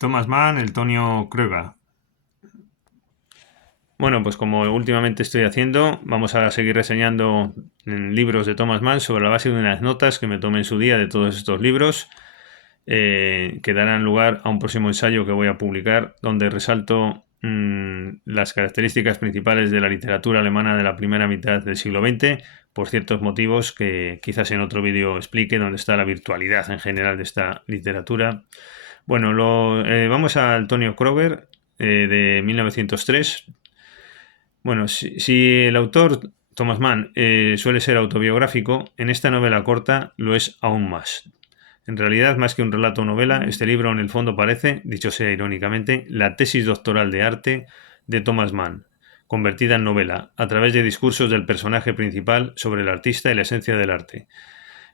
Thomas Mann, el Tonio Kröger. Bueno, pues como últimamente estoy haciendo, vamos a seguir reseñando libros de Thomas Mann sobre la base de unas notas que me tomé en su día de todos estos libros, que darán lugar a un próximo ensayo que voy a publicar, donde resalto las características principales de la literatura alemana de la primera mitad del siglo XX, por ciertos motivos que quizás en otro vídeo explique, donde está la virtualidad en general de esta literatura. Bueno, vamos a Antonio Kröger, de 1903. Bueno, si el autor, Thomas Mann, suele ser autobiográfico, en esta novela corta lo es aún más. En realidad, más que un relato o novela, este libro en el fondo parece, dicho sea irónicamente, la tesis doctoral de arte de Thomas Mann, convertida en novela, a través de discursos del personaje principal sobre el artista y la esencia del arte.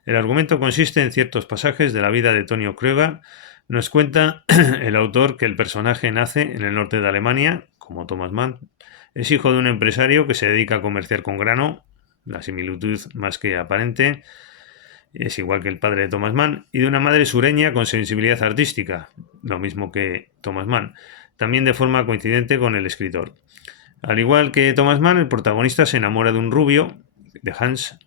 El argumento consiste en ciertos pasajes de la vida de Tonio Kröger. Nos cuenta el autor que el personaje nace en el norte de Alemania, como Thomas Mann. Es hijo de un empresario que se dedica a comerciar con grano, la similitud más que aparente, es igual que el padre de Thomas Mann, y de una madre sureña con sensibilidad artística, lo mismo que Thomas Mann, también de forma coincidente con el escritor. Al igual que Thomas Mann, el protagonista se enamora de un rubio, de Hans,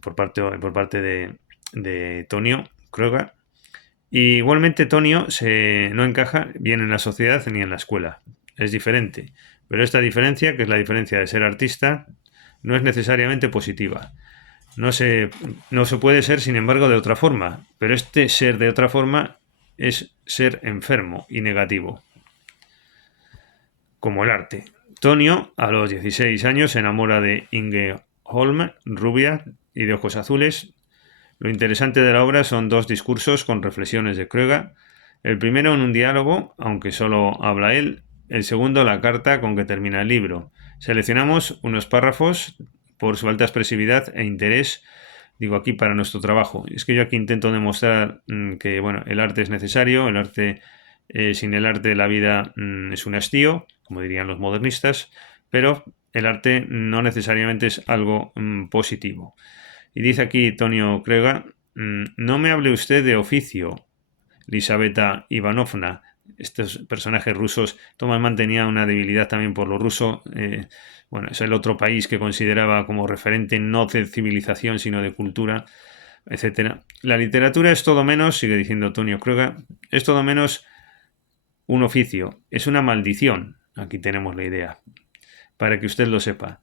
por parte de Tonio Kröger. Y igualmente Tonio no encaja bien en la sociedad ni en la escuela. Es diferente. Pero esta diferencia, que es la diferencia de ser artista, no es necesariamente positiva. No se puede ser, sin embargo, de otra forma. Pero este ser de otra forma es ser enfermo y negativo. Como el arte. Tonio, a los 16 años, se enamora de Inge Holm, rubia y de ojos azules. Lo interesante de la obra son dos discursos con reflexiones de Kröger. El primero en un diálogo, aunque solo habla él. El segundo, la carta con que termina el libro. Seleccionamos unos párrafos por su alta expresividad e interés, digo aquí, para nuestro trabajo. Es que yo aquí intento demostrar que bueno, el arte es necesario, sin el arte la vida es un hastío, como dirían los modernistas, pero el arte no necesariamente es algo positivo. Y dice aquí Tonio Kröger, no me hable usted de oficio, Lisaveta Ivanovna. Estos personajes rusos, Thomas Mann tenía una debilidad también por lo ruso. Bueno, es el otro país que consideraba como referente no de civilización, sino de cultura, etc. La literatura es todo menos, sigue diciendo Tonio Kröger, es todo menos un oficio, es una maldición. Aquí tenemos la idea, para que usted lo sepa.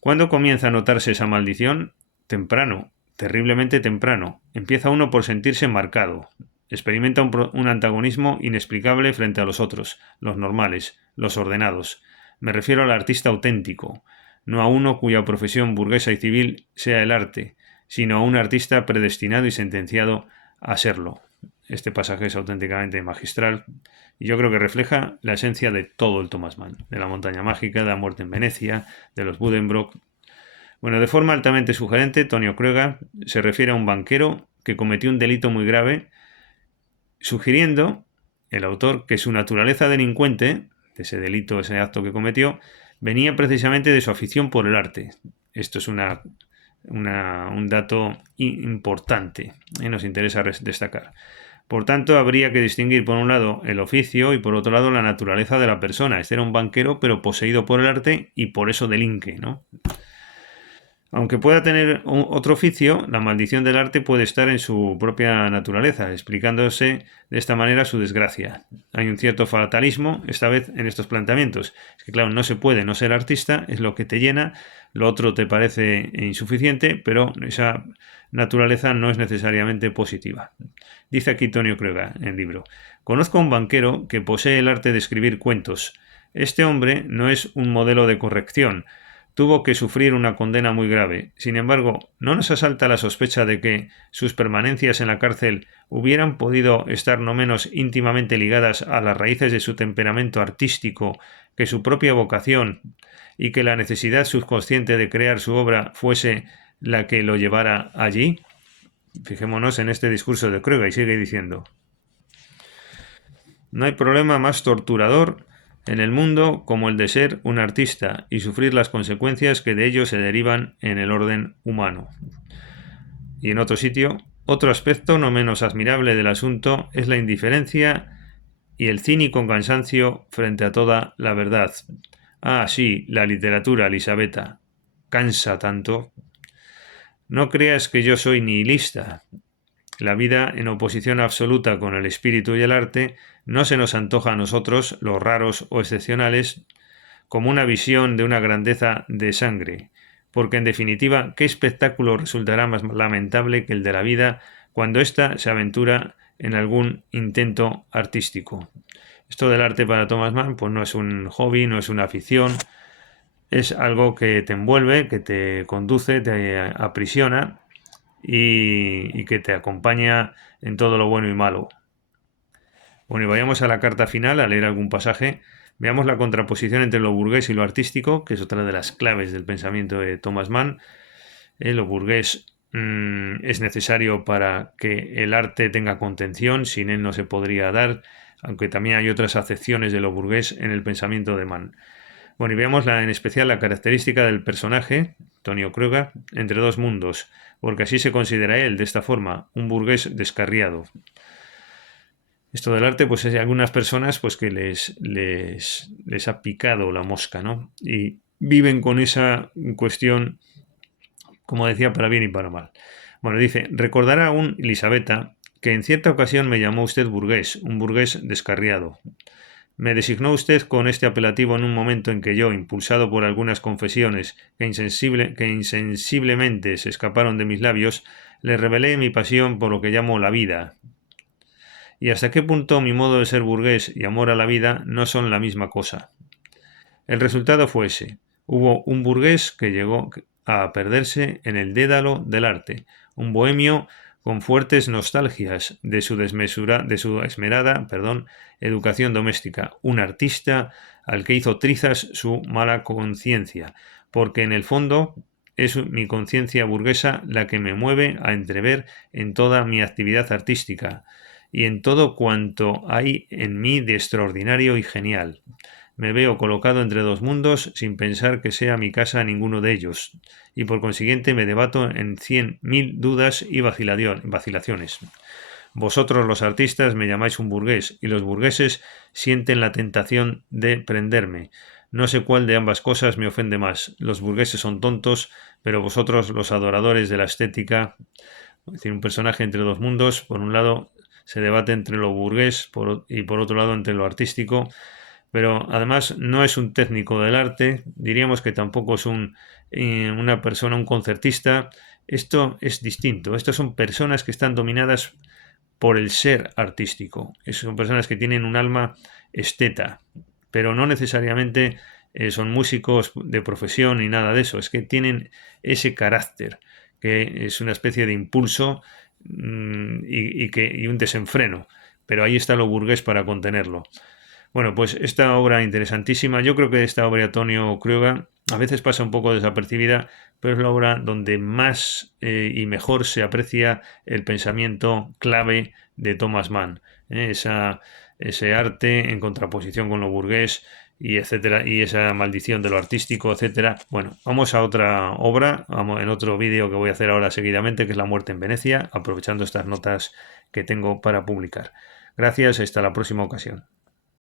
¿Cuándo comienza a notarse esa maldición? Temprano, terriblemente temprano. Empieza uno por sentirse marcado. Experimenta un antagonismo inexplicable frente a los otros, los normales, los ordenados. Me refiero al artista auténtico, no a uno cuya profesión burguesa y civil sea el arte, sino a un artista predestinado y sentenciado a serlo. Este pasaje es auténticamente magistral y yo creo que refleja la esencia de todo el Thomas Mann, de la montaña mágica, de la muerte en Venecia, de los Buddenbrook. Bueno, de forma altamente sugerente, Tonio Kröger se refiere a un banquero que cometió un delito muy grave, sugiriendo el autor que su naturaleza delincuente, de ese delito, ese acto que cometió, venía precisamente de su afición por el arte. Esto es un dato importante y nos interesa destacar. Por tanto, habría que distinguir por un lado el oficio y por otro lado la naturaleza de la persona. Este era un banquero pero poseído por el arte y por eso delinque, ¿no? Aunque pueda tener otro oficio, la maldición del arte puede estar en su propia naturaleza, explicándose de esta manera su desgracia. Hay un cierto fatalismo, esta vez, en estos planteamientos. Es que, claro, no se puede no ser artista, es lo que te llena, lo otro te parece insuficiente, pero esa naturaleza no es necesariamente positiva. Dice aquí Tonio Kröger en el libro: conozco a un banquero que posee el arte de escribir cuentos. Este hombre no es un modelo de corrección. Tuvo que sufrir una condena muy grave. Sin embargo, ¿no nos asalta la sospecha de que sus permanencias en la cárcel hubieran podido estar no menos íntimamente ligadas a las raíces de su temperamento artístico que su propia vocación, y que la necesidad subconsciente de crear su obra fuese la que lo llevara allí? Fijémonos en este discurso de Kröger y sigue diciendo: no hay problema más torturador en el mundo como el de ser un artista y sufrir las consecuencias que de ello se derivan en el orden humano. Y en otro sitio, otro aspecto no menos admirable del asunto es la indiferencia y el cínico cansancio frente a toda la verdad. Ah, sí, la literatura, Elisabetta. Cansa tanto. No creas que yo soy nihilista. La vida en oposición absoluta con el espíritu y el arte no se nos antoja a nosotros, los raros o excepcionales, como una visión de una grandeza de sangre, porque en definitiva, ¿qué espectáculo resultará más lamentable que el de la vida cuando ésta se aventura en algún intento artístico? Esto del arte para Thomas Mann pues no es un hobby, no es una afición, es algo que te envuelve, que te conduce, te aprisiona y que te acompaña en todo lo bueno y malo. Bueno, y vayamos a la carta final, a leer algún pasaje. Veamos la contraposición entre lo burgués y lo artístico, que es otra de las claves del pensamiento de Thomas Mann. Lo burgués es necesario para que el arte tenga contención, sin él no se podría dar, aunque también hay otras acepciones de lo burgués en el pensamiento de Mann. Bueno, y veamos en especial la característica del personaje, Tonio Kröger, entre dos mundos, porque así se considera él, de esta forma, un burgués descarriado. Esto del arte, pues hay algunas personas pues que les ha picado la mosca, ¿no? Y viven con esa cuestión, como decía, para bien y para mal. Bueno, dice, recordará aún, Elisabetta, que en cierta ocasión me llamó usted burgués, un burgués descarriado. Me designó usted con este apelativo en un momento en que yo, impulsado por algunas confesiones que insensiblemente se escaparon de mis labios, le revelé mi pasión por lo que llamo la vida. Y hasta qué punto mi modo de ser burgués y amor a la vida no son la misma cosa. El resultado fue ese. Hubo un burgués que llegó a perderse en el dédalo del arte, un bohemio con fuertes nostalgias de su esmerada, educación doméstica, un artista al que hizo trizas su mala conciencia, porque en el fondo es mi conciencia burguesa la que me mueve a entrever en toda mi actividad artística y en todo cuanto hay en mí de extraordinario y genial. Me veo colocado entre dos mundos sin pensar que sea mi casa ninguno de ellos, y por consiguiente me debato en 100.000 dudas y vacilaciones. Vosotros los artistas me llamáis un burgués, y los burgueses sienten la tentación de prenderme. No sé cuál de ambas cosas me ofende más. Los burgueses son tontos, pero vosotros, los adoradores de la estética, es decir, un personaje entre dos mundos, por un lado se debate entre lo burgués y por otro lado entre lo artístico, pero además no es un técnico del arte, diríamos que tampoco es una persona, un concertista. Esto es distinto. Estas son personas que están dominadas por el ser artístico. Son personas que tienen un alma esteta, pero no necesariamente son músicos de profesión ni nada de eso. Es que tienen ese carácter, que es una especie de impulso y un desenfreno. Pero ahí está lo burgués para contenerlo. Bueno, pues esta obra interesantísima, yo creo que esta obra de Antonio Kröger a veces pasa un poco desapercibida, pero es la obra donde más y mejor se aprecia el pensamiento clave de Thomas Mann. Ese arte en contraposición con lo burgués y etcétera, y esa maldición de lo artístico, etcétera. Bueno, vamos a otra obra, vamos en otro vídeo que voy a hacer ahora seguidamente, que es La muerte en Venecia, aprovechando estas notas que tengo para publicar. Gracias, hasta la próxima ocasión.